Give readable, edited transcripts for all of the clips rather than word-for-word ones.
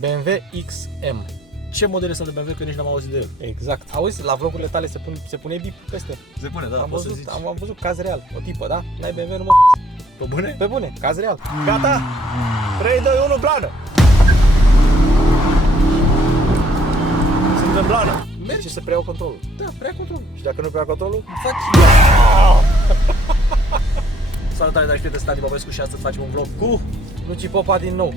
BMW XM. Ce modele sunt de BMW că nici n-am auzit de el? Exact. Auzi, la vlogurile tale se pune bip peste. Se pune, da, am poți să văzut, zici. am văzut caz real, o tipă, da? N-ai BMW, nu mă Pe bune? Pe bune, caz real. Gata? 3, 2, 1, plană! Sunt în plană. Mergi să preiau controlul. Da, preia controlul. Și dacă nu preia controlul, faci... Salutare, dragi prieteni, sunt Adi Bobescu și astăzi facem un vlog cu... Luci Popa din nou.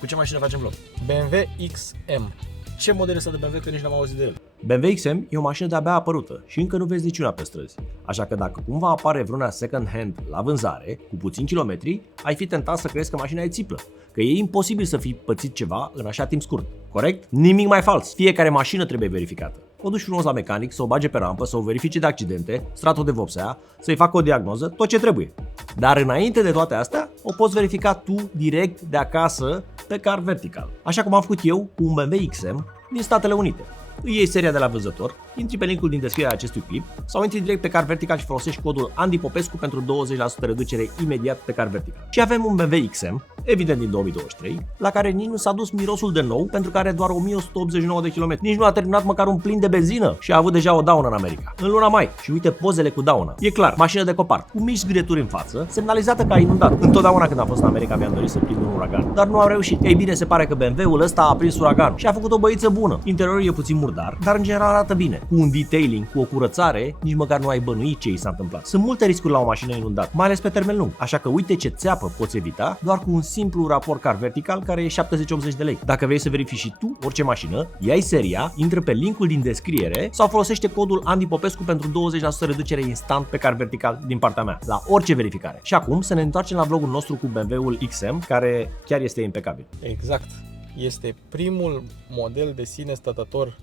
Cu ce mașină facem vlog? BMW XM. Ce modele sunt de BMW că nici n-am auzit de el? BMW XM e o mașină de-abia apărută și încă nu vezi niciuna pe străzi. Așa că dacă cumva apare vreuna second hand la vânzare, cu puțini kilometri, ai fi tentat să crezi că mașina e țiplă. Că e imposibil să fi pățit ceva în așa timp scurt. Corect? Nimic mai fals. Fiecare mașină trebuie verificată. O duci frumos la mecanic, să o bage pe rampă, să o verifice de accidente, stratul de vopsea, să-i facă o diagnoză, tot ce trebuie. Dar înainte de toate astea, o poți verifica tu direct de acasă pe Car Vertical. Așa cum am făcut eu cu un BMW XM din Statele Unite. Îi iei seria de la vânzător, intri pe linkul din descrierea acestui clip sau intri direct pe Car Vertical și folosești codul Andy Popescu pentru 20% reducere imediat pe Car Vertical. Și avem un BMW XM, evident din 2023, la care nici nu s-a dus mirosul de nou pentru că are doar 1189 de km. Nici nu a terminat măcar un plin de benzină și a avut deja o daună în America. În luna mai. Și uite pozele cu dauna. E clar, mașină de copart, cu mici zgârieturi în față, semnalizată că a inundat. Întotdeauna când am fost în America mi-am dorit să prind un uragan, dar nu am reușit. Ei bine, se pare că BMW-ul ăsta a prins uraganul și a făcut o băiță bună. Interiorul e puțin murdar, dar în general arată bine. Cu un detailing, cu o curățare, nici măcar nu ai bănuit ce i s-a întâmplat. Sunt multe riscuri la o mașină inundată, mai ales pe termen lung. Așa că uite ce țeapă poți evita doar cu un simplu raport Car Vertical care e 70-80 de lei. Dacă vrei să verifici și tu orice mașină, ia-i seria, intră pe linkul din descriere sau folosește codul Andy Popescu pentru 20% reducere instant pe Car Vertical din partea mea, la orice verificare. Și acum să ne întoarcem la vlogul nostru cu BMW-ul XM, care chiar este impecabil. Exact. Este primul model de sine stătător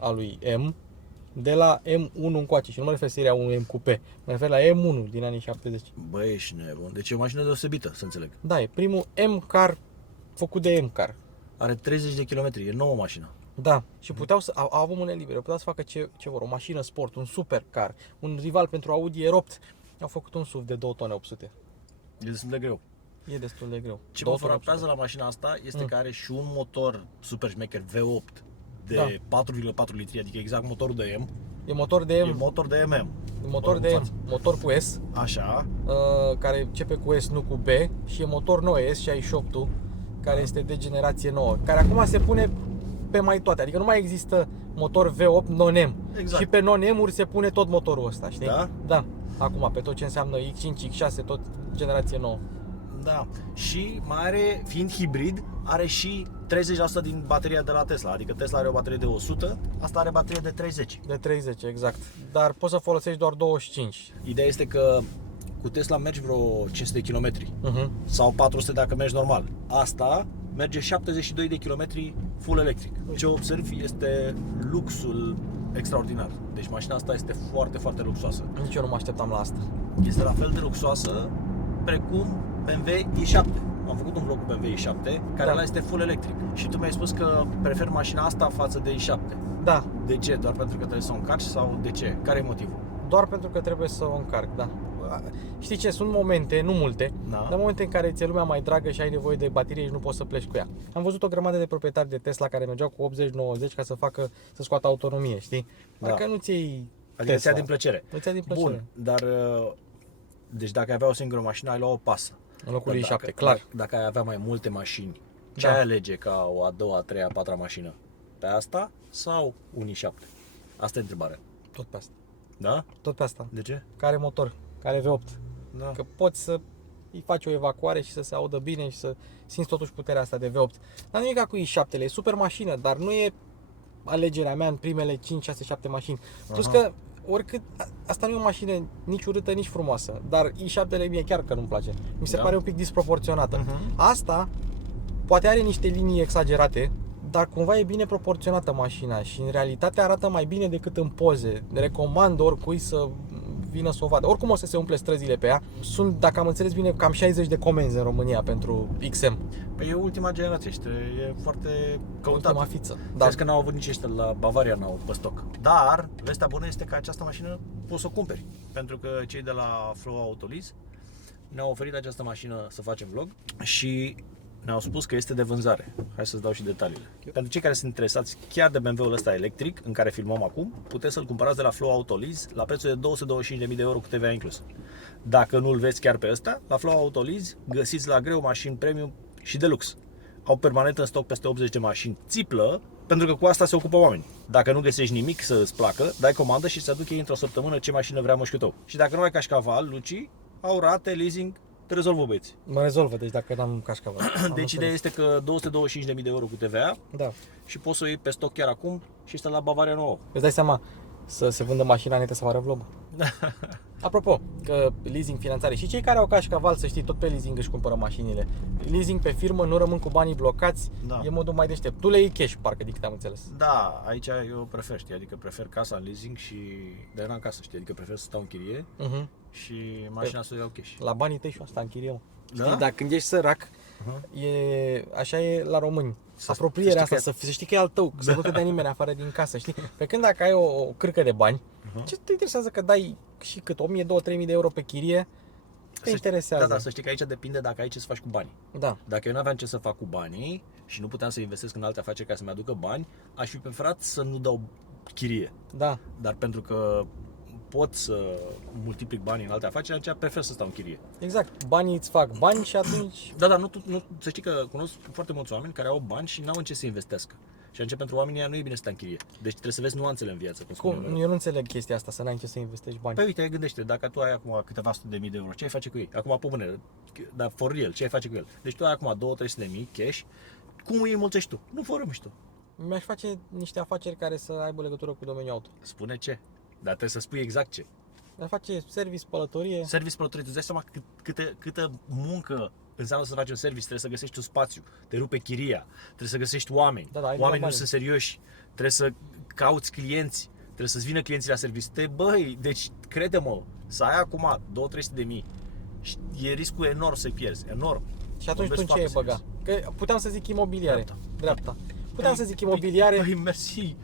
al lui M de la M1 încoace și nu mă refer seria 1 M cu P, mă refer la M1 din anii 70. Băi, ești nebun. Deci e o mașină deosebită, să înțeleg. Da, e primul M-Car făcut de M-Car. Are 30 de kilometri, e nouă mașină. Da, și puteau să au avut mâne libere, puteau să facă ce vor, o mașină sport, un supercar, un rival pentru Audi R8. Au făcut un SUV de 2 tone 800. E destul de greu. E destul de greu. Ce mă frapează la mașina asta este că are și un motor super șmecher V8 de 4,4 litri, adică exact motorul de M. E motor de M. E motor de MM. Motor de M, motor cu S, Așa. care începe cu S, nu cu B, și e motor nou S68, care este de generație nouă, care acum se pune pe mai toate, adică nu mai există motor V8 non-M. Exact. Și pe non-M-uri se pune tot motorul ăsta, știi? Da? Da. Acum, pe tot ce înseamnă X5, X6, tot generație nouă. Da. Și mai are, fiind hibrid, are și 30% din bateria de la Tesla. Adică Tesla are o baterie de 100, asta are baterie de 30. De 30, exact. Dar poți să folosești doar 25. Ideea este că cu Tesla mergi vreo 500 de kilometri sau 400 dacă mergi normal. Asta merge 72 de kilometri full electric. Ce observi este luxul extraordinar. Deci mașina asta este foarte, foarte luxoasă. Nici eu nu mă așteptam la asta. Este la fel de luxoasă precum BMW i7. Am făcut un vlog cu BMW i7, care ăla este full electric. Și tu mi-ai spus că preferi mașina asta față de i7. Da. De ce? Doar pentru că trebuie să o încarci sau de ce? Care e motivul? Doar pentru că trebuie să o încarc, da. Știi ce? Sunt momente, nu multe, dar momente în care ți-e lumea mai dragă și ai nevoie de baterie și nu poți să pleci cu ea. Am văzut o grămadă de proprietari de Tesla care mergeau cu 80-90 ca să scoată autonomie, știi? Dacă nu ți-ai Adică ți-a din plăcere. Nu ți-a din plăcere. Bun, dar deci dacă ai avea o singură mașină, ai lua o pasă. În locul i7, clar. Dacă ai avea mai multe mașini, ce ai alege ca o a doua, a treia, a patra mașină? Pe asta sau un i7? Asta e întrebarea. Tot pe asta. Da? Tot pe asta. De ce? Care motor, care V8. Da. Că poți să îi faci o evacuare și să se audă bine și să simți totuși puterea asta de V8. Dar nu e ca cu i7, e super mașină, dar nu e alegerea mea în primele 5, 6, 7 mașini. Plus că oricât, asta nu e o mașină nici urâtă, nici frumoasă, dar i7-le mie chiar că nu-mi place. Mi se pare un pic disproporționată. Asta poate are niște linii exagerate, dar cumva e bine proporționată mașina și în realitate arată mai bine decât în poze. Recomand oricui să vină să o vadă. Oricum o să se umple străzile pe ea. Sunt, dacă am înțeles bine, cam 60 de comenzi în România pentru XM. Păi e ultima generație și e foarte căutată. Ultima fiță. Dar că n-au avut nici ăștia la Bavaria, n-au pe stoc. Dar vestea bună este că această mașină poți să o cumperi. Pentru că cei de la Flow Autolease ne-au oferit această mașină să facem vlog și ne-au spus că este de vânzare. Hai să-ți dau și detaliile. Pentru cei care sunt interesați chiar de BMW-ul ăsta electric, în care filmăm acum, puteți să-l cumpărați de la Flow Auto Lease la prețul de 225.000 de euro cu TVA inclus. Dacă nu-l veți chiar pe ăsta, la Flow Auto Lease găsiți la greu mașini premium și de lux. Au permanent în stoc peste 80 de mașini țiplă, pentru că cu asta se ocupă oameni. Dacă nu găsești nimic să îți placă, dai comandă și îți aduc ei într-o săptămână ce mașină vrea moșchiul tău. Și dacă nu ai cașcaval, Luci, au rate, leasing, te rezolvă băieți. Mă rezolvă, deci dacă n-am cașcaval. Deci ideea este că 225.000 de euro cu TVA Da. și poți să o iei pe stoc chiar acum și este la Bavaria nouă. Îți dai seama, să se vândă mașina înainte să moară vlogul. Apropo, că leasing, finanțare și cei care au cașcaval, să știi, tot pe leasing își cumpără mașinile. Leasing pe firmă, nu rămân cu banii blocați, Da. e modul mai deștept. Tu le iei cash, parcă, din câte am înțeles. Da, aici eu prefer, știi, adică prefer casa în leasing și de în casă, știi, adică prefer să stau în chirie Uh-huh. și mașina să o iau cash. La banii tăi și asta în chirie, mă. Da? Știi, dacă când ești sărac, e, așa e la români. Aproprierea asta, să știi că e al tău, să nu te dea nimeni afară din casă, știi? Pe când dacă ai o cârcă de bani, ce te interesează că dai și cât 1.000-2.000 de euro pe chirie? Te interesează. Da, să știi că aici depinde dacă ai ce să faci cu banii. Da. Dacă eu nu aveam ce să fac cu banii și nu puteam să investesc în alte afaceri ca să-mi aducă bani, aș fi preferat să nu dau chirie. Da. Dar pentru că pot să multiplic banii în alte afaceri, atunci prefer să stau în chirie. Exact. Banii îți fac bani și atunci... Da, dar nu, să știi că cunosc foarte mulți oameni care au bani și n-au în ce să investească. Și atunci pentru oamenii ăia nu e bine să stai în chirie. Deci trebuie să vezi nuanțele în viață. Cum? Eu nu înțeleg chestia asta, să n-ai în ce să investești bani. Păi uite, gândește, dacă tu ai acum câteva sute de mii de euro, ce ai face cu ei? Acum pe bune, dar for real, ce ai face cu el? Deci tu ai acum 2-300 de mii cash, cum îi mulțești tu? Nu fără mișto. Mi-aș face niște afaceri care să aibă legătură cu domeniul auto. Spune ce, dar trebuie să spui exact ce. Mi-aș face service, spălătorie. Service plătorie, tu îți dai seama câtă muncă înseamnă să faci un service, trebuie să găsești un spațiu, te rupe chiria, trebuie să găsești oameni, Da, ai oamenii nu bani. sunt serioși, trebuie să cauți clienți, trebuie să-ți vină clienții la serviciu. Băi, deci crede-mă, să ai acum 2-300 de mii, e riscul enorm să-i pierzi, enorm. Și atunci tu Vorbesc în ce ai foarte băga? Că puteam să zic imobiliare. Dreapta. Puteam să zic imobiliare, Băi, mersi,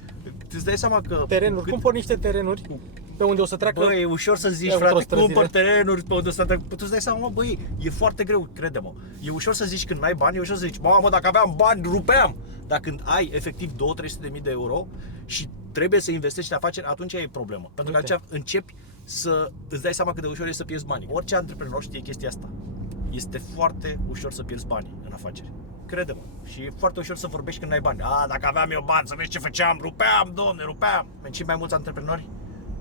îți dai seama că... terenuri. Cumpăr niște terenuri pe unde o să treacă... Băi, e ușor să zici, Ia frate, autostrăzile. cumpăr terenuri pe unde o să treacă. Tu îți dai seama, mă, băi, e foarte greu, crede-mă. E ușor să zici când n-ai bani, e ușor să zici, mamă, dacă aveam bani, rupeam. Dar când ai efectiv 2-300 de mii de euro și trebuie să investești în afaceri, atunci e problemă. Pentru că Uite. atunci începi să îți dai seama cât de ușor e să pierzi banii. Orice antreprenor știe chestia asta. Este foarte ușor să pierzi banii în afaceri. Crede-mă. Și e foarte ușor să vorbești când n-ai bani. Dacă aveam eu bani, să vezi ce făceam, rupeam, domne, rupeam. Cei mai mulți antreprenori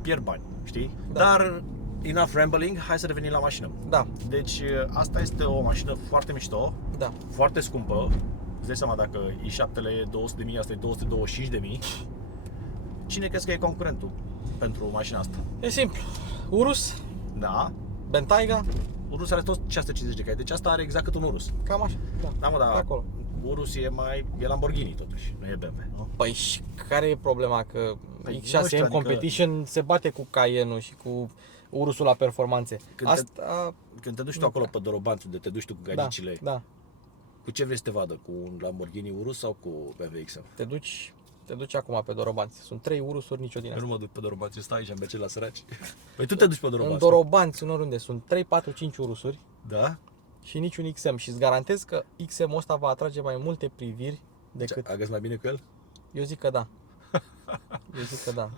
pierd bani, știi? Da. Dar enough rambling, hai să revenim la mașină. Da, Deci asta este o mașină foarte mișto, da. foarte scumpă. Îți dai seama dacă i7-le e 200.000, asta e 225.000. Cine crezi că e concurentul pentru mașina asta? E simplu. Urus, Da, Bentayga, Urus are tot 650 de cai, deci asta are exact cât un Urus. cam așa. Da, Da, mă, pe dar acolo. Urus e Lamborghini totuși, nu e BMW, nu? Păi și care e problema? Că Păi, nu X6 știu, M adică- Competition se bate cu Cayenne și cu Urusul la performanțe. Când Asta... Când te duci tu acolo pe Dorobanț, unde te duci tu cu Da, gagicile, da. cu ce vrei să te vadă? Cu un Lamborghini Urus sau cu BMW XM? Te duci acum pe Dorobanți. Sunt 3 Urusuri, nicio din Eu astea. nu mă duc pe Dorobanț, eu stau aici în BC la săraci. Păi tu te duci pe În Dorobanț. Dorobanți, în oriunde, sunt 3, 4, 5 Urusuri Da? și niciun XM. Și îți garantez că XM-ul ăsta va atrage mai multe priviri decât... A găsit mai bine cu el? Eu zic că da. Eu zic că da.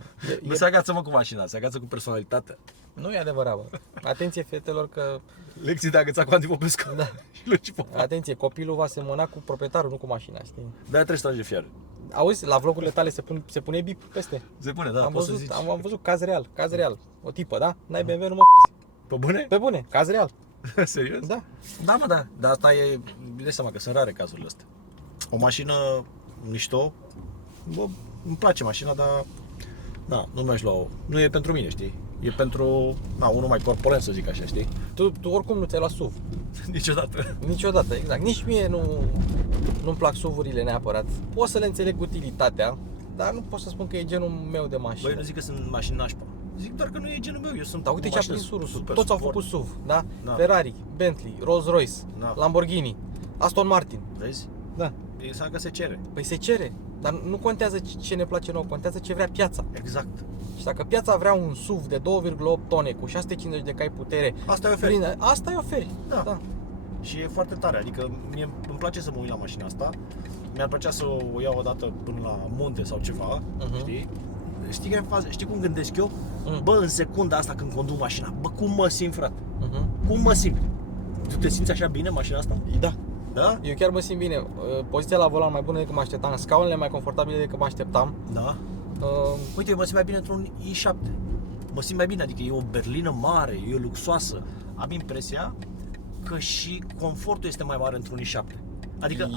Nu se agață mă cu mașina, se agață cu personalitatea. Nu e adevărat, bă. Atenție, fetelor, că... Lecții de agățat cu Andy Popescu. Da. Și Luci Popa. Atenție, copilul va semăna cu proprietarul, nu cu mașina, știi? Da, trebuie să tragi fiar. Auzi, la vlogurile tale se pune bip peste. Se pune, da, am poți văzut, să zici. am văzut caz real. O tipă, da? N-ai BMW, nu mă Pe bune? Pe bune, caz real. Serios? Da. Da, mă, da. Dar asta e, îmi dai seama că sunt rare cazurile astea. O mașină mișto, bă, îmi place mașina, dar da, nu mi-aș lua-o. Nu e pentru mine, știi? E pentru, unul mai corpulent, să zic așa, știi? Tu oricum nu ți-ai luat SUV. Niciodată. Niciodată, exact. Nici mie nu-mi plac SUV-urile neapărat. Pot să le înțeleg utilitatea, dar nu pot să spun că e genul meu de mașină. Băi, nu zic că sunt mașini nașpa. Zic doar că nu e genul meu, eu sunt Dar uite o ce a mașină prins Urus. super Toți au sport. făcut SUV, da? Da. Ferrari, Bentley, Rolls-Royce, Da. Lamborghini, Aston Martin. Vezi? Da. Înseamnă că se cere. Păi se cere, dar nu contează ce ne place nouă, contează ce vrea piața. Exact. Și dacă piața vrea un SUV de 2,8 tone cu 650 de cai putere, Asta e oferi. asta îi oferi. Da. și e foarte tare, adică mie îmi place să mă uit la mașina asta. Mi-ar plăcea să o iau o dată până la munte sau ceva, știi? Știi care e faza? Știi cum gândesc eu? Bă, în secunda asta când conduc mașina, bă, cum mă simt, frate? Cum mă simt? Tu te simți așa bine în mașina asta? Da. Da? Eu chiar mă simt bine. Poziția la volan mai bună decât mă așteptam, scaunele mai confortabile decât mă așteptam. Da. Uite, eu mă simt mai bine într-un i7. Mă simt mai bine, adică e o berlină mare, e luxoasă. Am impresia că și confortul este mai mare într-un i7. Adică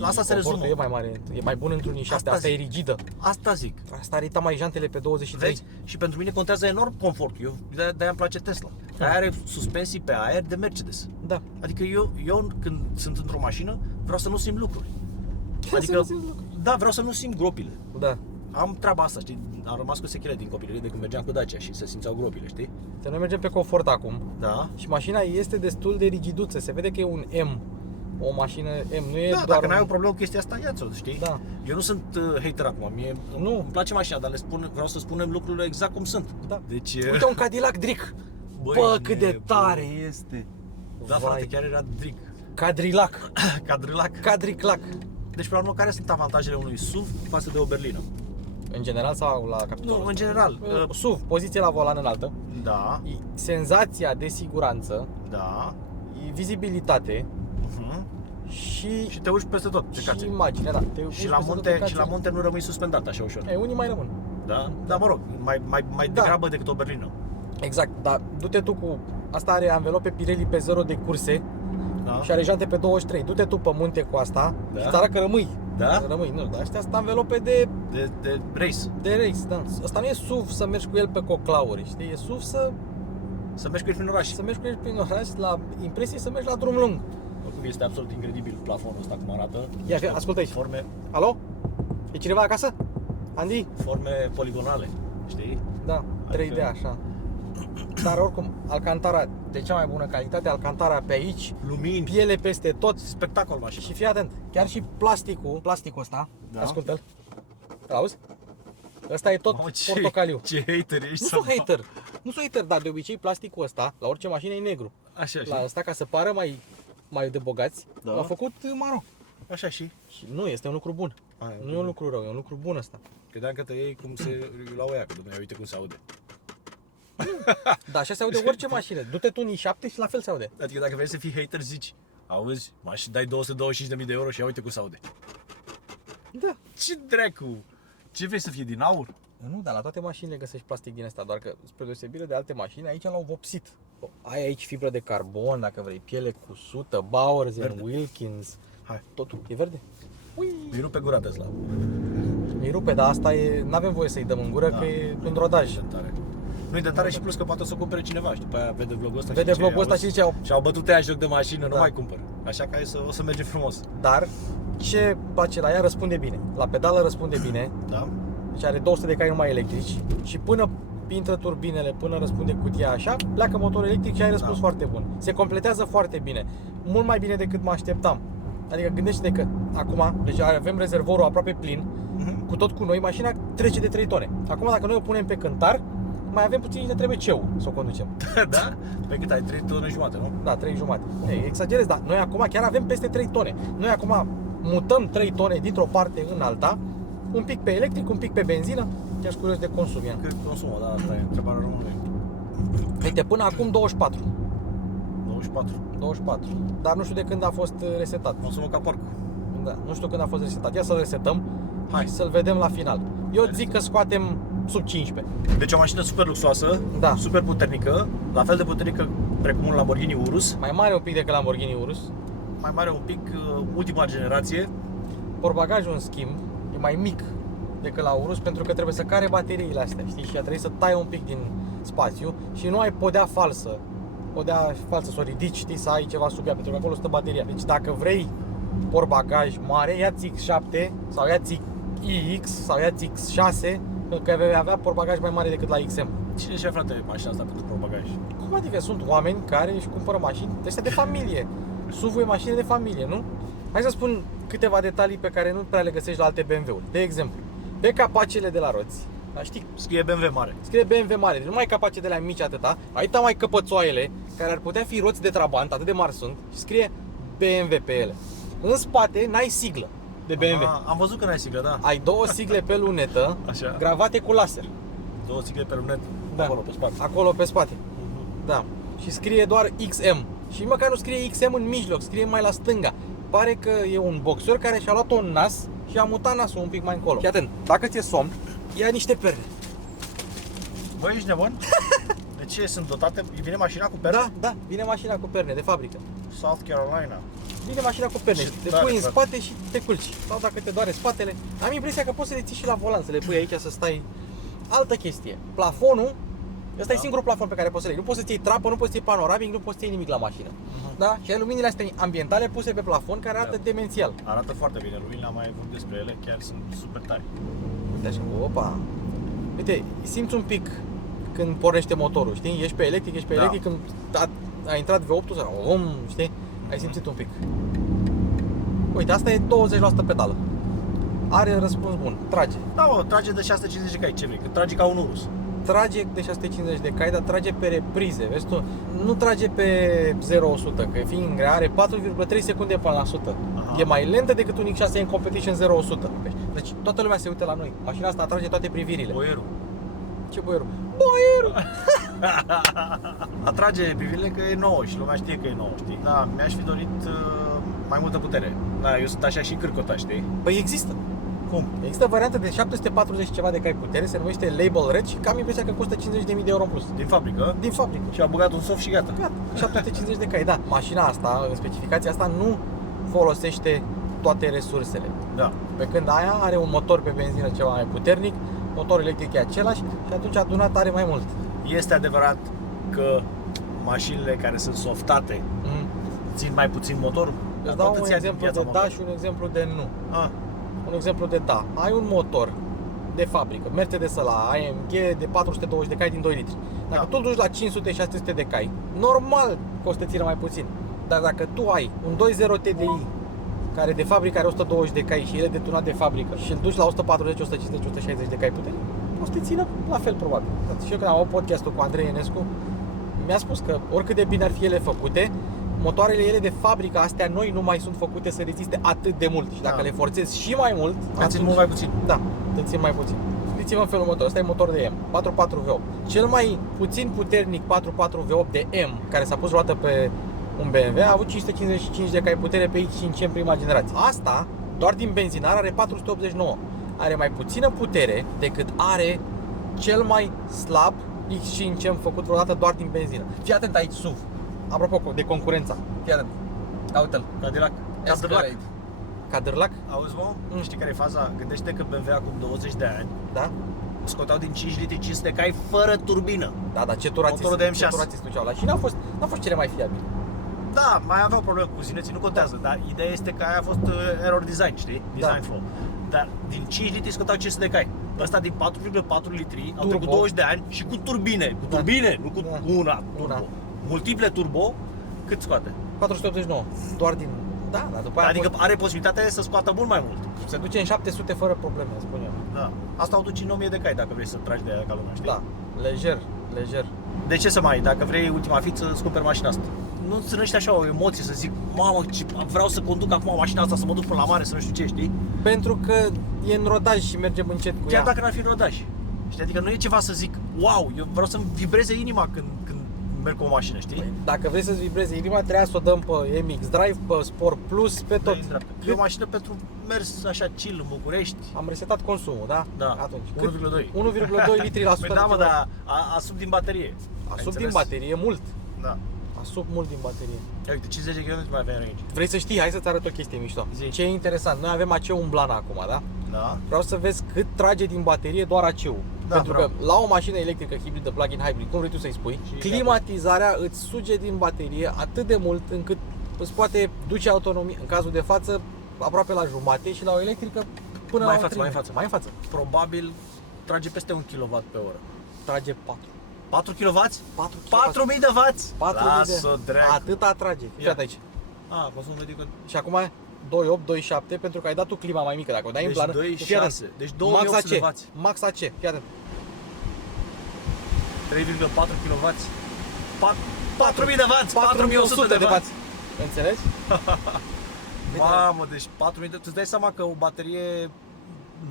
la asta se rezumă. E mai mare, e mai bun într-un i7, asta e rigidă. Asta zic. Asta arita mai jantele pe 23. Vezi? Și pentru mine contează enorm confortul. De-aia îmi place Tesla. Aia are suspensii pe aer de Mercedes. Da. Adică eu când sunt într-o mașină vreau să nu simt lucruri. Să nu simți lucruri. Da, vreau să nu simt gropile. Da. Am treaba asta, știi? Am rămas cu sechele din copilărie de când mergeam cu Dacia și se simțeau gropile, știi? Noi mergem pe confort acum. Da. Și mașina este destul de rigiduță. Se vede că e un M. O mașină M, nu e Da, doar dacă n-ai o problemă cu chestia asta, ia-ți-o, știi? Da. Eu nu sunt hater acum, Nu. îmi place mașina, dar vreau să spunem lucrurile exact cum sunt. Da. Deci, Uite un Cadillac Dric. Băi, Bă, cât de nebun. tare este. da, frate, chiar era Dric. Cadillac. Cadrilac. Deci, pe la urmă, care sunt avantajele unui SUV față de o berlină? În general sau la capitolul Nu, ăsta? în general. SUV, poziție la volan înaltă. Da, Senzația de siguranță, da. vizibilitate și Și te urci peste tot, pe și cațe. imagine, da. Și la munte nu rămâi suspendat așa ușor. Unii mai rămân. Da? Dar mă rog, mai Da. degrabă decât o berlină. Exact, dar du-te tu cu... Asta are anvelope Pirelli pe 0 de curse Da? și are jante pe 23. Du-te tu pe munte cu asta Da. și ți arată că rămâi. Da? Rămâi, nu, dar astea sunt anvelope de De race. race, da. Asta nu e SUV să mergi cu el pe coclauri, știi? E SUV Să mergi cu el prin oraș. să mergi cu el prin oraș, la impresie să mergi la drum lung. Oricum este absolut incredibil plafonul ăsta cum arată. Ia, ascultă aici. Forme, Alo? E cineva acasă? Andy? forme poligonale, știi? Da, 3D Adică- așa. Dar oricum, Alcantara de cea mai bună calitate, Alcantara pe aici, Lumini, piele peste tot. spectacol mașina. Și fii atent, chiar și plasticul ăsta, Da. ascultă-l. Îl auzi? Ăsta e tot Mamă, ce- portocaliu. Ce hater ești. Nu sunt hater, nu sunt hater, dar de obicei plasticul ăsta, la orice mașină e negru. Așa și. La ăsta, ca să pară mai de bogați, Da. l-au făcut maro. Așa și. Și nu, este un lucru bun. Nu e un lucru rău, e un lucru bun ăsta. Credeam că te iei cum se la oia, că domnule, uite cum se aude. Da, așa se aude orice mașină. Du-te tu în i7 și la fel se aude. Adică dacă vrei să fii hater, zici, auzi, dai 225.000 de euro și ia uite cum se aude. Da. Ce dracu? Ce vrei să fie din aur? Nu, dar la toate mașinile găsești plastic din ăsta, doar că spre deosebire de alte mașini, aici l-au vopsit. Ai aici fibră de carbon, dacă vrei, piele cusută, Bowers Verde. Wilkins, Hai. totul. E verde? Ui, Îi rupe gura Tesla. îi rupe, dar asta e, n-avem voie să-i dăm în gură, Da. că e în rodaj. De tare. Nu e de tare și plus că poate o să cumpere cineva și după aia vede vlogul ăsta Vede și zice, vlogul ăsta auzi, și zice, și-au bătut aia joc de mașină, nu Da. mai cumpăr. Așa că o să mergem frumos. Dar ce place la ea răspunde bine. La pedală răspunde bine, Da? deci are 200 de cai numai electrici și până intră turbinele, până răspunde cutia așa, pleacă motorul electric și ai răspuns Da. foarte bun. Se completează foarte bine, mult mai bine decât mă așteptam. Adică gândește că acum, deci avem rezervorul aproape plin, cu tot cu noi, mașina trece de 3 tone. Acum dacă noi o punem pe cântar, mai avem puțin și ne trebuie CEU să o conducem. Da? Pe cât ai 3 tone jumate, nu? Da, 3 jumate. Ei, exagerez, dar noi acum chiar avem peste 3 tone. Noi acum mutăm 3 tone dintr-o parte în alta, un pic pe electric, un pic pe benzină. Chiar curios de consum, Ian. Cât consumă, da, asta e întrebarea românului. Uite, până acum 24. 24. 24. Dar nu știu de când a fost resetat. Consumă ca porc. Da, nu știu când a fost resetat. Ia să-l resetăm. Hai. Și să-l vedem la final. Eu zic că scoatem sub 15. Deci o mașină super luxoasă, Da. super puternică, la fel de puternică precum un Lamborghini Urus, Mai mare un pic decât Lamborghini Urus. mai mare un pic, ultima generație. Portbagajul, în schimb, e mai mic decât la Urus pentru că trebuie să care bateriile astea, știi? Și a trebuit să tai un pic din spațiu și nu ai podea falsă. Podea falsă, să o ridici, știi, să ai ceva sub ea, pentru că acolo stă bateria. Deci dacă vrei portbagaj mare, ia-ți X7 sau ia-ți iX sau ia-ți X6, pentru că vei avea portbagaj mai mare decât la XM. Cine și-a, frate, mașina asta pentru bagaj? Cum adică sunt oameni care își cumpără mașini de de familie. SUV e mașină de familie, nu? Hai să spun câteva detalii pe care nu prea le găsești la alte BMW-uri. De exemplu, pe capacele de la roți Dar știi, Scrie BMW mare. scrie BMW mare, deci nu mai capace de la mici atâta. Aici mai căpățoaiele, care ar putea fi roți de Trabant, atât de mari sunt, și scrie BMW pe ele. În spate n-ai siglă de BMW. Aha, am văzut că n-ai siglă, da. Ai două sigle pe lunetă, Așa. gravate cu laser. 2 sigle pe lunet, Da. acolo pe spate. Acolo pe spate. Da. Și scrie doar XM. Și măcar nu scrie XM în mijloc, scrie mai la stânga. Pare că e un boxer care și-a luat un nas și a mutat nasul un pic mai încolo. Fii atent, dacă ți-e somn, ia niște perne. Băi, ești nebun? De ce sunt dotate? Vine mașina cu perne? Da, vine mașina cu perne de fabrică. South Carolina. Vine mașina cu perne, Ce te tare, pui în frate. spate și te culci. Sau dacă te doare spatele. Am impresia că poți să le ții și la volan, să le pui aici să stai. Altă chestie, plafonul, ăsta e singurul plafon pe care poți să le iei. Nu poți să-ți iei trapă, nu poți să-ți iei panoramic, nu poți să-ți iei nimic la mașină. Da? Și ai luminile astea ambientale puse pe plafon care arată demențial. Arată foarte bine, luminile am mai vorbit despre ele, chiar sunt super tari. Uite așa, opa. Uite, simți un pic când pornește motorul, știi? Ești pe electric, Da. când a intrat V8-ul sau știi? Ai simțit un pic. Uite, asta e 20% pedală. Are răspuns bun, trage. Da, mă, trage de 650 de cai, ce vrei? Că trage ca un urus. Trage de 650 de cai, dar trage pe reprize, vezi tu? Nu trage pe 0-100, că fiind grea, are 4,3 secunde până la 100. Aha. E mai lentă decât un X6 în competition 0-100. Deci toată lumea se uită la noi. Mașina asta atrage toate privirile. Boierul. Ce boierul? Boierul! Atrage privirile că e nouă și lumea știe că e nouă, știi? Da, mi-aș fi dorit mai multă putere. Da, eu sunt așa și cârcotaș, știi? Păi există. Cum? Există variantă de 740 ceva de cai putere, se numește Label Red și cam impresia că costă 50.000 de euro în plus. Din fabrică? Din fabrică. Și a băgat un soft și gata. Gata, 750 de cai, da. Mașina asta, în specificația asta, nu folosește toate resursele. Da. Pe când aia are un motor pe benzină ceva mai puternic, motorul electric e același și atunci adunat are mai mult. Este adevărat că mașinile care sunt softate Mm. țin mai puțin motorul? Îți dau Toată un ți-a exemplu viața de da motorul. și un exemplu de nu. Ah, Un exemplu de da. Ai un motor de fabrică, Mercedes ăla, AMG de 420 de cai din 2 litri. Dacă Da. tu duci la 500-600 de cai, normal costă ție mai puțin. Dar dacă tu ai un 2.0 TDI care de fabrică are 120 de cai și el e detunat de fabrică și îl duci la 140, 150, 160 de cai putere, o să te țină la fel probabil. Și eu când am avut podcastul cu Andrei Enescu, mi-a spus că oricât de bine ar fi ele făcute, motoarele ele de fabrică, astea noi, nu mai sunt făcute să reziste atât de mult. Și dacă Da. le forțezi și mai mult, mai țin mult mai puțin. da, te țin mai puțin. Gândiți-vă în felul următor, ăsta e motor de M, 4.4 V8. Cel mai puțin puternic 4.4 V8 de M, care s-a pus vreodată pe un BMW, a avut 555 de cai putere pe X5 în prima generație. Asta, doar din benzinar, are 489. Are mai puțină putere decât are cel mai slab X5M făcut vreodată doar din benzină. Fii atent aici, SUV. Apropo de concurența. Fii atent. Ia uite-l. Cadillac. Cadillac. Cadillac? Auzi, mă? Știi care e faza? Gândește că BMW acum 20 de ani Da? scoteau din 5 litri 500 de cai fără turbină. Da, ce turații Motorul de ce M6. turații duceau la și n-au fost cele mai fiabile. Da, mai aveau probleme cu zineții, nu contează, dar ideea este că aia a fost error design, știi? Design flaw. Dar din 5 litri scoteau 500 de cai. Ăsta din 4,4 litri au Turbo. trecut 20 de ani și cu turbine. Cu Da. turbine, nu cu Da. una turbo. Una. Multiple turbo, cât scoate? 489. Doar din... Da, dar după aia Adică are posibilitatea să scoată mult mai mult. se duce în 700 fără probleme, spun eu. Da. Asta o duci în 1000 de cai dacă vrei să tragi de aia ca lumea, știi? Da, lejer, lejer. De ce să mai, dacă vrei ultima fiță, îți cumperi mașina asta. Nu țânește așa o emoție să zic, mamă, vreau să conduc acum mașina asta, să mă duc până la mare, să nu știu ce, știi? Pentru că e în rodaj și mergem încet cu Chiar ea. dacă n-ar fi rodaj. Știi? Adică nu e ceva să zic, wow, eu vreau să-mi vibreze inima când merg cu o mașină, știi? Păi, dacă vrei să-ți vibreze inima, trebuia să o dăm pe MX Drive, pe Sport Plus, pe tot. E o mașină pentru mers așa chill în București. Am resetat consumul, da? Da, Atunci. 1,2. 1,2 litri la 100 Păi da, mă, de dar a sub din baterie. A Ai sub din înțeles? baterie mult. Da. A sub mult din baterie. Ia uite, 50 de km mai avem range. Vrei să știi? Hai să-ți arăt o chestie mișto. Zi. Ce e interesant, noi avem AC-ul în blană acum, da? Da. Vreau să vezi cât trage din baterie doar AC-ul. Da, Pentru bravo. că la o mașină electrică, hibridă, plug-in hybrid, cum vrei tu să-i spui, Și climatizarea îți suge din baterie atât de mult încât îți poate duce autonomie, în cazul de față, aproape la jumate și la o electrică până Mai la în față, o mai în treime. față. Mai în față. Probabil trage peste 1 kW pe oră. Trage 4. 4 kW? 4 4000 de W? 4 Lasă-o, dracu. Atât atrage. Ia. Fiat aici. Ah, consum medical. Și acum 2.8, 2.7 pentru că ai dat tu clima mai mică. Dacă o dai în plană, fii atent. 2.6, deci Max 2800 de AC, W. Max AC, fii atent. 3,4 kW. 4000 de W, 4100 de W. Înțelegi? Mamă, deci 4000 de... Tu-ți dai seama că o baterie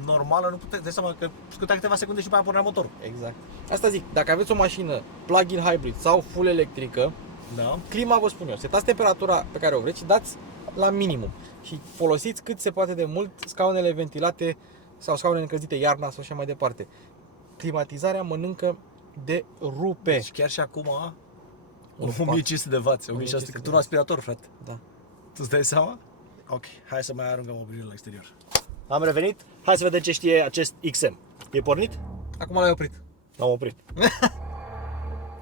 normală nu puteți, dai seama că scutea câteva secunde și după aia pornea motorul. Exact. Asta zic, dacă aveți o mașină plug-in hybrid sau full electrică, Da. clima vă spun eu, setați temperatura pe care o vreți și dați la minimum. Și folosiți cât se poate de mult scaunele ventilate sau scaunele încălzite iarna sau așa mai departe. Climatizarea mănâncă de rupe. Deci chiar și acum 1500 1500 de W, 1600, cât un aspirator, frate. Da. Tu-ți dai seama? Ok, hai să mai aruncăm o privire la exterior. Am revenit, hai să vedem ce știe acest XM. E pornit? Acum l-ai oprit. L-am oprit.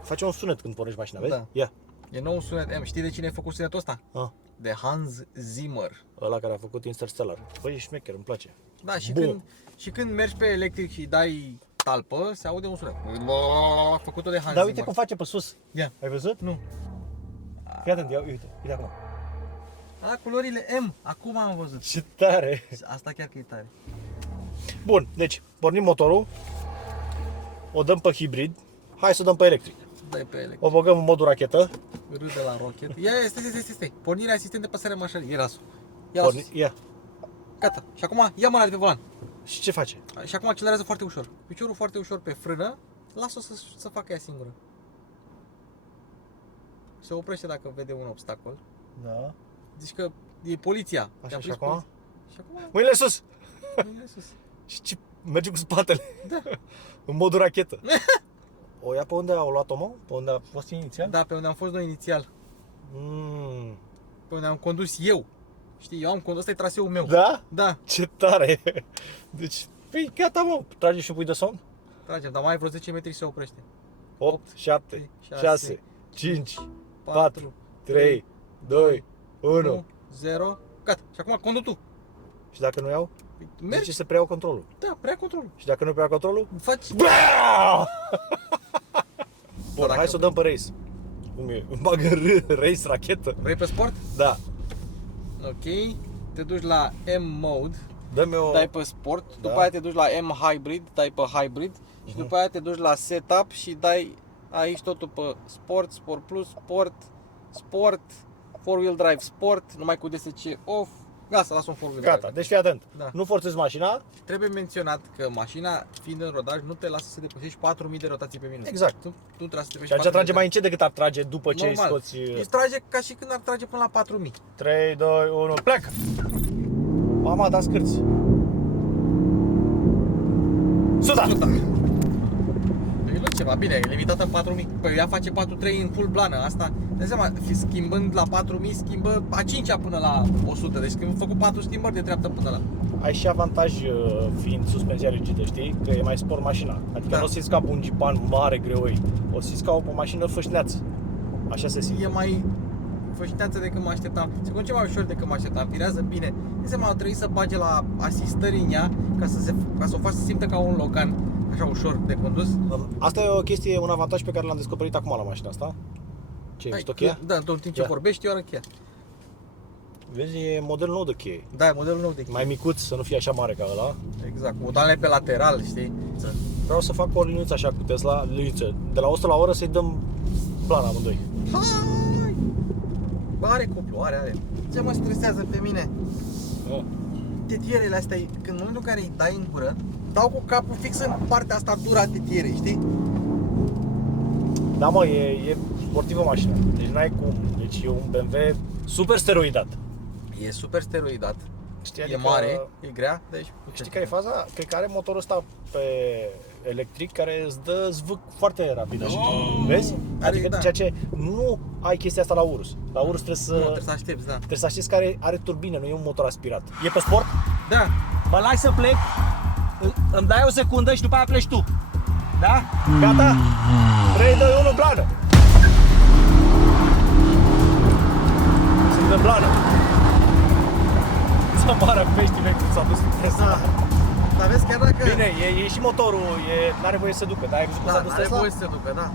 Face un sunet când pornești mașina, vezi? Da. Ia. E nou sunet. Știi de cine a făcut sunetul ăsta? Ah, De Hans Zimmer. ăla care a făcut Interstellar. Băi, e șmecher, îmi place. Da, Bun. și când mergi pe electric și dai talpă, se aude un sunet. Făcut-o de Hans Dar Zimmer. uite cum face pe sus. Ia. Ai văzut? Nu. Fii atent, ia, uite acum. A, culorile M. Acum am văzut. Ce tare! Asta chiar că e tare. Bun, deci pornim motorul, o dăm pe hibrid, hai să o dăm pe electric. Dai pe electric. O băgăm în modul rachetă. Râde la rocket. Ia, stai. Pornirea asistent de păsare mașinii. Ia lasul. Ia la sus. Ia. Gata. Și acum ia mâna de pe volan. Și ce face? Și acum accelerează foarte ușor. Piciorul foarte ușor pe frână. Lasă-o să facă ea singură. Se oprește dacă vede un obstacol. Da. Zici că e poliția. Așa, Te-a și prins acum? poliția. Și acum Mâinile sus! mâinile sus. Și ce? Merge cu spatele. Da. În modul rachetă. O ia pe unde au luat-o, mă? Pe unde a fost inițial? Da, pe unde am fost noi inițial. Mm. Pe unde am condus eu. Știi, eu am condus, ăsta e traseul meu. Da? Da. Ce tare! Deci, păi gata, mă, trage și pui de somn? Tragem, dar mai ai vreo 10 metri și se oprește. 8, 7, 6, 5, 4, 3, 2, 1. 0. Gata. Și acum condu tu. Și dacă nu iau? Mergi. Zice să preiau controlul. Da, prea controlul. Și dacă nu preiau controlul? Faci. Bun, hai să o dăm pe race. Cum e? Îmi bag în race, rachetă. Vrei pe sport? Da. Ok. Te duci la M mode, Dă-mi o... dai pe sport, Da. după aia te duci la M hybrid, dai pe hybrid și după aia te duci la setup și dai aici totul pe sport, sport plus, sport, 4-wheel drive sport, numai cu DSC off. Gata, las un 4-wheel Gata, drive. deci fii atent. Da. Nu forțezi mașina. Trebuie menționat că mașina, fiind în rodaj, nu te lasă să depășești 4000 de rotații pe minut. Exact. Nu trebuie să te Și atunci trage mai încet decât ar trage după ce normal. scoți... Îți trage ca și când ar trage până la 4000. 3, 2, 1, pleacă! Mama, da scârți. 100! E loc ceva, bine, e limitată în 4000. Păi ea face 4.3 în full blană. Asta, dai seama, schimbând la 4000, schimbă a 5-a până la 100. Deci când am făcut 4 schimbări de dreapta până la... Ai și avantaj fiind suspenzia rigidă, știi? Că e mai spor mașina. Adică Da. nu o să simți ca un Jeepan mare greoi. O să simți ca o mașină fâșneață. Așa se simte. E mai fășteață decât mă așteptam. Se conduce mai ușor decât mă așteptam. Firează bine. Dai seama, au trebuit să bage la asistări în ea ca să o faci să simtă ca un Logan. Așa ușor de condus. Asta e o chestie, un avantaj pe care l-am descoperit acum la mașina asta. Ce, mișto cheia? Da, în timp ce Ia. vorbești, eu arăt cheia. Vezi, e model nou de cheie. Da, e modelul nou de cheia. Mai micuț, să nu fie așa mare ca ăla. Exact, modale pe lateral, știi? Vreau să fac o liniuță așa cu Tesla, liniuță. De la 100 la oră să-i dăm plan amândoi. Hai! Bă, are cuplu, are. Ce mă stresează pe mine? Tetierele astea, când în momentul în care îi dai în gură, dau cu capul fix în partea asta dură a tetierei, știi? Da, mă, e sportivă mașina. Deci n-ai cum. Deci e un BMW super steroidat. E super steroidat, Știi, e adică, mare, e grea, deci... Știi care e faza? Cred că are motorul ăsta pe electric care îți dă zvâc foarte rapid așa. Vezi? Are, Adică da. ceea ce nu ai chestia asta la Urus. La Urus trebuie să, Nu, trebuie să aștepți, da. trebuie să aștepți că are turbină, nu e un motor aspirat. E pe sport? Da, Mă lași să plec, îmi dai o secundă și după aia pleci tu. Da? Gata? 3, 2, 1, plană! Sunt în plană. Să moară peștii mei cum s-a dus cu Tesla. da. Dar vezi, chiar dacă... Bine, e și motorul, n-are voie să se ducă, dar ai văzut cum da, s-a dus are Tesla? voie să se ducă, da.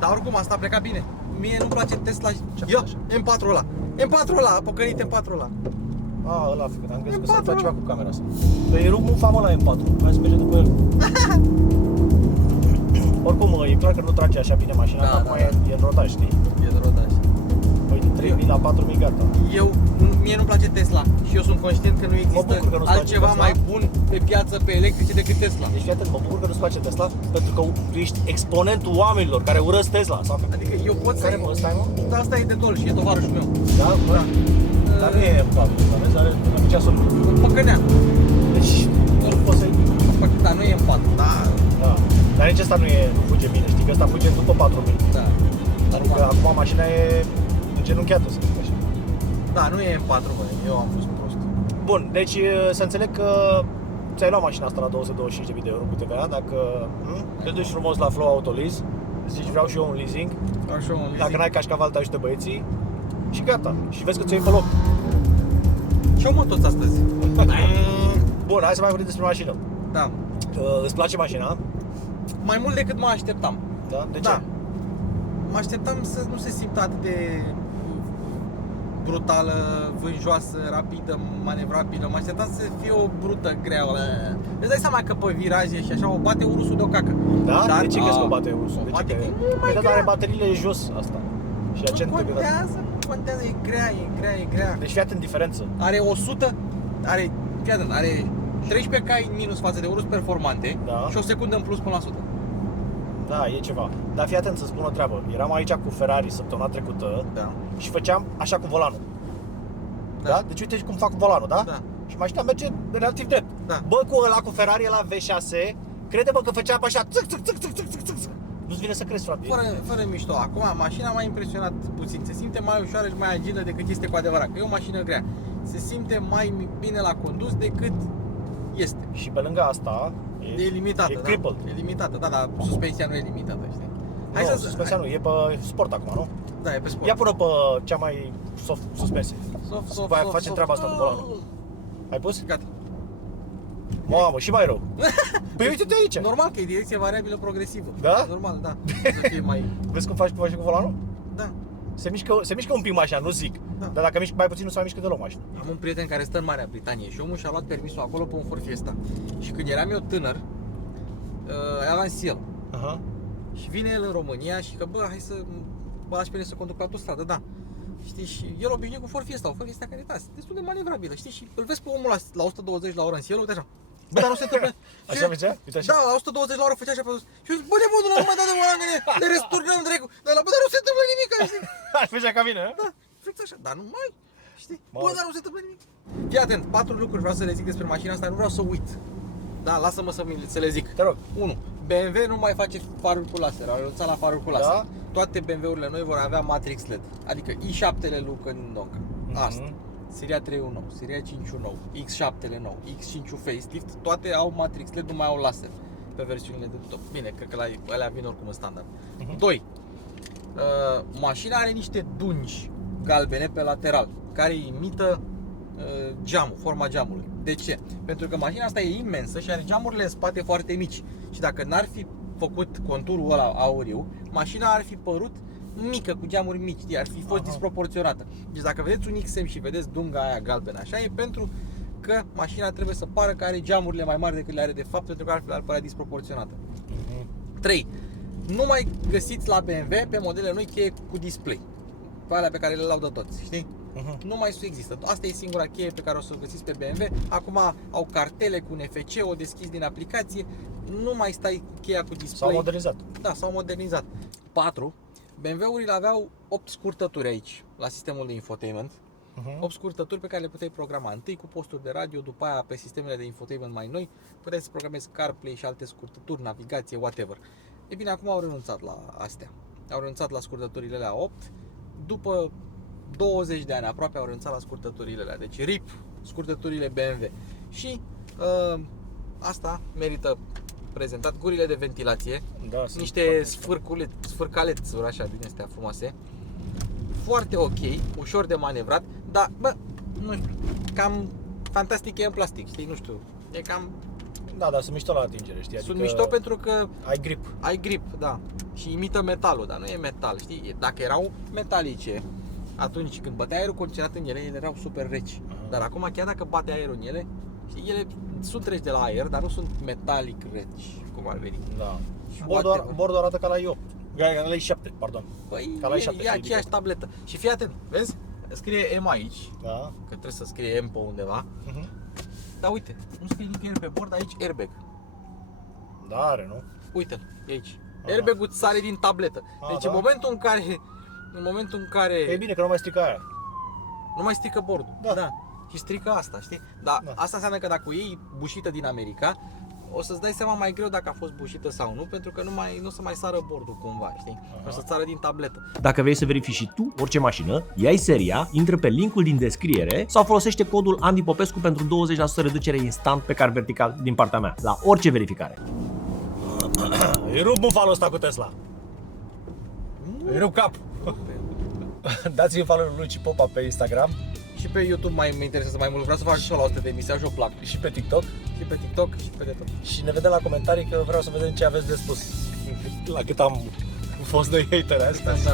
Dar oricum, asta a plecat bine. Mie nu-mi place Tesla. Ce-a Ia, fost așa? M4 ăla. M4 ăla, a pocănit M4 ăla. Ăla, am crezut că se M4, face ceva cu camera asta. Păi e mufa mă la M4, hai să mergem după el. Oricum, e clar că nu trage așa bine mașina, Da, că acum da. e în rodaj, știi? E de rodaj. Păi din 3000 la 4000 gata. Mie nu-mi place Tesla și eu sunt conștient că nu există bucur că nu-ți place altceva Tesla. mai bun pe piață pe electrice decât Tesla. Deci fii atent, mă bucur că nu-ți place Tesla, pentru că tu ești exponentul oamenilor care urăsc Tesla. Sau că... Adică eu pot să... Care mă, ăsta e, mă? Da, asta e de dol și e tovarășul meu. Da? Bă? Dar nu e M4, dar vezi, are mici asoli. Păcănea. Deci, nu poți să-i... Da, nu e M4. Da. Da. Dar nici ăsta nu fuge bine, știi că ăsta fuge după 4000. Da. Adică acum mașina e îngenunchiată, să zic așa. Da, nu e M4, bă. Eu am fost prost. Bun, deci să înțeleg că ți-ai luat mașina asta la 225.000 de euro cu TVA, dacă te duci frumos la Flow Auto Lease, zici vreau și eu un leasing, Așa un leasing. dacă n-ai cașcaval te ajută băieții și gata. Și vezi că ți-o iei pe loc. Ce-au mă toți astăzi? Bun, hai să mai vorbim despre mașină. Da. Îți place mașina? Mai mult decât mă așteptam. Da? De ce? Da. Mă așteptam să nu se simtă atât de brutală, vânjoasă, rapidă, manevrabilă. Mă așteptam să fie o brută, grea. Îți dai seama că pe viraje și așa o bate ursul de o cacă. Da? Dar- De ce crezi că o bate ursul? o De ce bate că... că e mult mai Păi da, dar grea. are bateriile jos asta. Și Nu accent contează, e grea. Deci fii atent diferență. Are 100, fii atent, are 13 cai în minus față de urus performante Da. și o secundă în plus până la 100. Da, e ceva. Dar fii atent să spun o treabă. Eram aici cu Ferrari săptămâna trecută Da. și făceam așa cu volanul. Da? Deci uite cum fac cu volanul, da? Da. Și mașina merge relativ drept. Da. Bă, cu ăla, cu Ferrari, ăla V6, crede-mă că făceam așa, țâc, țâc, țâc, țâc, țâc, țâc, țâc. Nu-ți vine să crezi, frate. Fără mișto. Acum mașina m-a impresionat puțin. Se simte mai ușoară și mai agilă decât este cu adevărat. Că e o mașină grea. Se simte mai bine la condus decât este. Și pe lângă asta, E limitată, e da. crippled. E limitată, da, dar suspensia nu e limitată, știi? Nu, suspensia nu, e pe sport acum, nu? Da, e pe sport. Ia până pe cea mai soft suspensie. Soft, Facem treaba asta cu volanul. Ai pus? Gata. Mamă, și mai rău. Păi uite-te aici. Normal că e direcție variabilă progresivă. Da? Normal, da. Să fie mai... Vezi cum faci cu volanul? Da. Se mișcă un pic mașina, nu zic. Da. Dar dacă mișcă mai puțin, nu se mai mișcă deloc mașina. Am un prieten care stă în Marea Britanie și omul și-a luat permisul acolo pe un Ford Fiesta. Și când eram eu tânăr, aveam el. Aha. Și vine el în România și că, bă, hai să mă lași pe mine să conduc pe autostradă, da. Știi, și el obișnuit cu Ford Fiesta, o Ford Fiesta care e destul de manevrabilă, știi? Și îl vezi pe omul la 120 la oră în ciel, uite așa. Bă, dar nu se întâmplă. Așa făcea? Uite așa. Da, la 120 la oră făcea așa pe sus. Și eu zic, bă, de bun, nu mai dă de volan, le resturnăm dracu. Dar la bă, dar nu se întâmplă nimic, știi? Aș făcea ca mine, Da, fix așa, dar nu mai, știi? Mamă. Bă, dar nu se întâmplă nimic. Fii atent, 4 lucruri vreau să le zic despre mașina asta, nu vreau să uit. Da, lasă-mă să le zic. Te rog. 1. BMW nu mai face faruri cu laser, au renunțat la faruri cu laser. Da? Toate BMW-urile noi vor avea Matrix LED, adică i7-le look în Donca. Asta. Seria 3 nou, Seria 5 nou, X7-le nou, X5 facelift, toate au Matrix LED, nu mai au laser pe versiunile de top. Bine, cred că alea vin oricum în standard. 2. Mașina are niște dungi galbene pe lateral care imită geamul, forma geamului. De ce? Pentru că mașina asta e imensă și are geamurile în spate foarte mici. Și dacă n-ar fi făcut conturul ăla auriu, mașina ar fi părut mică, cu geamuri mici, ar fi fost disproporționată. Deci dacă vedeți un XM și vedeți dunga aia galbenă așa, e pentru că mașina trebuie să pară că are geamurile mai mari decât le are de fapt, pentru că altfel ar părea disproporționată. 3. Nu mai găsiți la BMW pe modele noi cheie cu display. Pe alea pe care le laudă toți, știi? Nu mai există. Asta e singura cheie pe care o să o găsiți pe BMW. Acum au cartele cu NFC, o deschizi din aplicație. Nu mai stai cu cheia cu display. S-au modernizat. Da, s-au modernizat. 4. BMW-urile aveau 8 scurtături aici, la sistemul de infotainment. 8 scurtături pe care le puteai programa. Întâi cu posturi de radio, după aia pe sistemele de infotainment mai noi, puteai să programezi CarPlay și alte scurtături, navigație, whatever. E bine, acum au renunțat la astea. Au renunțat la scurtăturile alea 8. După 20 de ani aproape au renunțat la scurtăturile alea. Deci RIP, scurtăturile BMW. Și asta merită prezentat, gurile de ventilație, Da, niște sfârcalețuri așa din astea frumoase. Foarte ok, ușor de manevrat, dar bă, nu știu, cam fantastic e în plastic, știi, nu știu. E cam Da, dar sunt mișto la atingere, știi? sunt mișto pentru că ai grip. ai grip, da. Și imită metalul, dar nu e metal, știi? Dacă erau metalice, atunci când băteai aerul condiționat în ele erau super reci. Dar acum chiar dacă bate aerul în ele, știi, ele sunt reci de la aer, dar nu sunt metalic reci, cum ar veni. Da. Și Bordul arată ca la i8. Ca la i7, pardon. Păi Ca la e i7 se aceeași ridică. tabletă. Și fii atent, vezi? Scrie M aici, Da. că trebuie să scrie M pe undeva. Dar uite, nu scrie nicăieri pe bord, aici airbag. Da, are, nu? Uite-l, e aici. Airbag-ul îți sare din tabletă. Deci da. în momentul în care E bine că nu mai strică aia. nu mai strică bordul. Da. Și strică asta, știi? Dar Da. asta înseamnă că dacă o iei bușită din America, o să-ți dai seama mai greu dacă a fost bușită sau nu, pentru că nu o să mai sară bordul cumva, știi? O să sară din tabletă. Dacă vrei să verifici și tu orice mașină, ia-i seria, intră pe linkul din descriere sau folosește codul Andy Popescu pentru 20% reducere instant pe car vertical din partea mea, la orice verificare. Îi rup bufalul ăsta cu Tesla. Îi rup cap. Dați-mi follow lui Luci Popa pe Instagram Și pe YouTube mai mă interesează mai mult, vreau să fac și eu la 100 de emisiuni și o plac. și pe TikTok. Și pe TikTok și pe de tot. Și ne vedem la comentarii că vreau să vedem ce aveți de spus. La cât am fost noi hateri astea. Da.